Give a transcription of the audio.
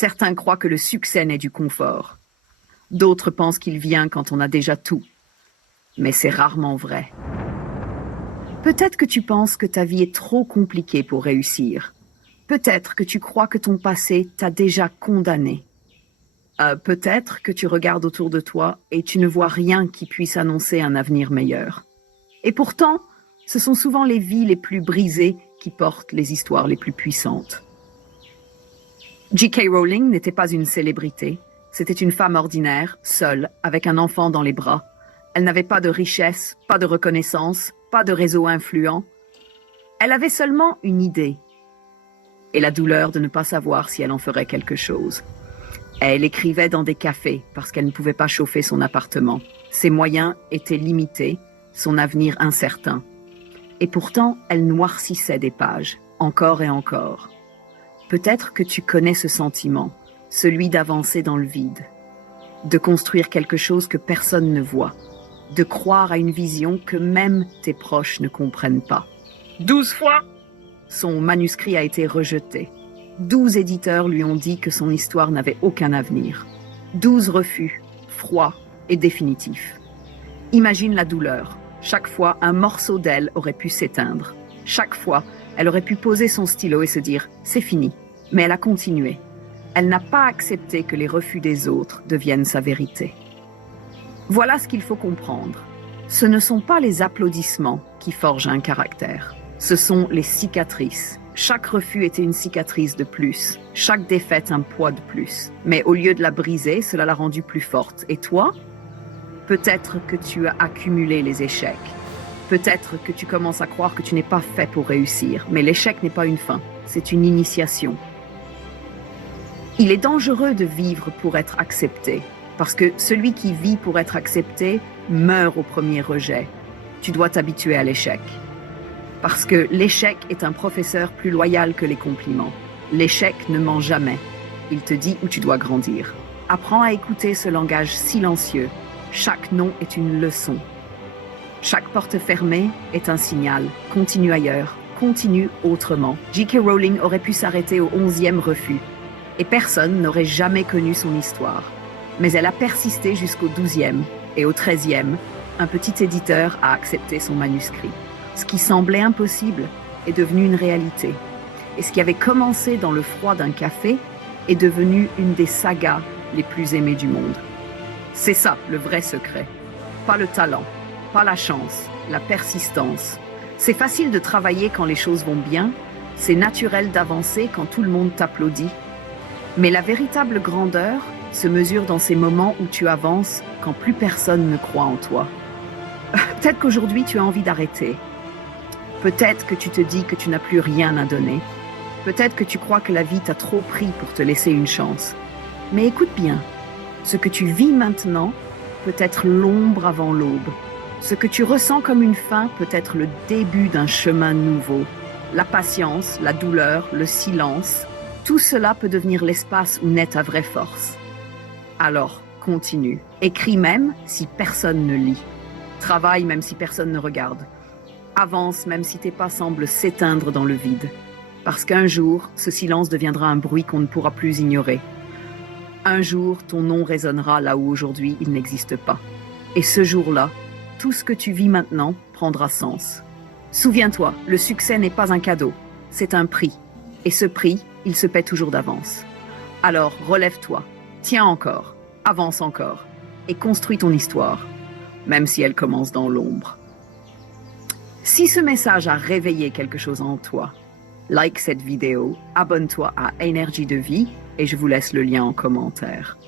Certains croient que le succès n'est du confort. D'autres pensent qu'il vient quand on a déjà tout. Mais c'est rarement vrai. Peut-être que tu penses que ta vie est trop compliquée pour réussir. Peut-être que tu crois que ton passé t'a déjà condamné. Peut-être que tu regardes autour de toi et tu ne vois rien qui puisse annoncer un avenir meilleur. Et pourtant, ce sont souvent les vies les plus brisées qui portent les histoires les plus puissantes. J.K. Rowling n'était pas une célébrité. C'était une femme ordinaire, seule, avec un enfant dans les bras. Elle n'avait pas de richesse, pas de reconnaissance, pas de réseau influent. Elle avait seulement une idée. Et la douleur de ne pas savoir si elle en ferait quelque chose. Elle écrivait dans des cafés parce qu'elle ne pouvait pas chauffer son appartement. Ses moyens étaient limités, son avenir incertain. Et pourtant, elle noircissait des pages, encore et encore. Peut-être que tu connais ce sentiment, celui d'avancer dans le vide, de construire quelque chose que personne ne voit, de croire à une vision que même tes proches ne comprennent pas. 12 fois, son manuscrit a été rejeté. 12 éditeurs lui ont dit que son histoire n'avait aucun avenir. 12 refus, froids et définitifs. Imagine la douleur. Chaque fois, un morceau d'elle aurait pu s'éteindre. Chaque fois, elle aurait pu poser son stylo et se dire « c'est fini ». Mais elle a continué. Elle n'a pas accepté que les refus des autres deviennent sa vérité. Voilà ce qu'il faut comprendre. Ce ne sont pas les applaudissements qui forgent un caractère. Ce sont les cicatrices. Chaque refus était une cicatrice de plus. Chaque défaite un poids de plus. Mais au lieu de la briser, cela l'a rendue plus forte. Et toi? Peut-être que tu as accumulé les échecs. Peut-être que tu commences à croire que tu n'es pas fait pour réussir. Mais l'échec n'est pas une fin, c'est une initiation. Il est dangereux de vivre pour être accepté. Parce que celui qui vit pour être accepté meurt au premier rejet. Tu dois t'habituer à l'échec. Parce que l'échec est un professeur plus loyal que les compliments. L'échec ne ment jamais. Il te dit où tu dois grandir. Apprends à écouter ce langage silencieux. Chaque non est une leçon. Chaque porte fermée est un signal. Continue ailleurs, continue autrement. J.K. Rowling aurait pu s'arrêter au 11e refus. Et personne n'aurait jamais connu son histoire. Mais elle a persisté jusqu'au 12e. Et au 13e, un petit éditeur a accepté son manuscrit. Ce qui semblait impossible est devenu une réalité. Et ce qui avait commencé dans le froid d'un café est devenu une des sagas les plus aimées du monde. C'est ça, le vrai secret. Pas le talent, pas la chance, la persistance. C'est facile de travailler quand les choses vont bien, c'est naturel d'avancer quand tout le monde t'applaudit. Mais la véritable grandeur se mesure dans ces moments où tu avances quand plus personne ne croit en toi. Peut-être qu'aujourd'hui tu as envie d'arrêter. Peut-être que tu te dis que tu n'as plus rien à donner. Peut-être que tu crois que la vie t'a trop pris pour te laisser une chance. Mais écoute bien, ce que tu vis maintenant peut être l'ombre avant l'aube. Ce que tu ressens comme une fin peut être le début d'un chemin nouveau. La patience, la douleur, le silence, tout cela peut devenir l'espace où naît ta vraie force. Alors, continue. Écris même si personne ne lit. Travaille même si personne ne regarde. Avance même si tes pas semblent s'éteindre dans le vide. Parce qu'un jour, ce silence deviendra un bruit qu'on ne pourra plus ignorer. Un jour, ton nom résonnera là où aujourd'hui il n'existe pas. Et ce jour-là, tout ce que tu vis maintenant prendra sens. Souviens-toi, le succès n'est pas un cadeau, c'est un prix. Et ce prix, il se paie toujours d'avance. Alors, relève-toi, tiens encore, avance encore, et construis ton histoire, même si elle commence dans l'ombre. Si ce message a réveillé quelque chose en toi, like cette vidéo, abonne-toi à Énergie de vie et je vous laisse le lien en commentaire.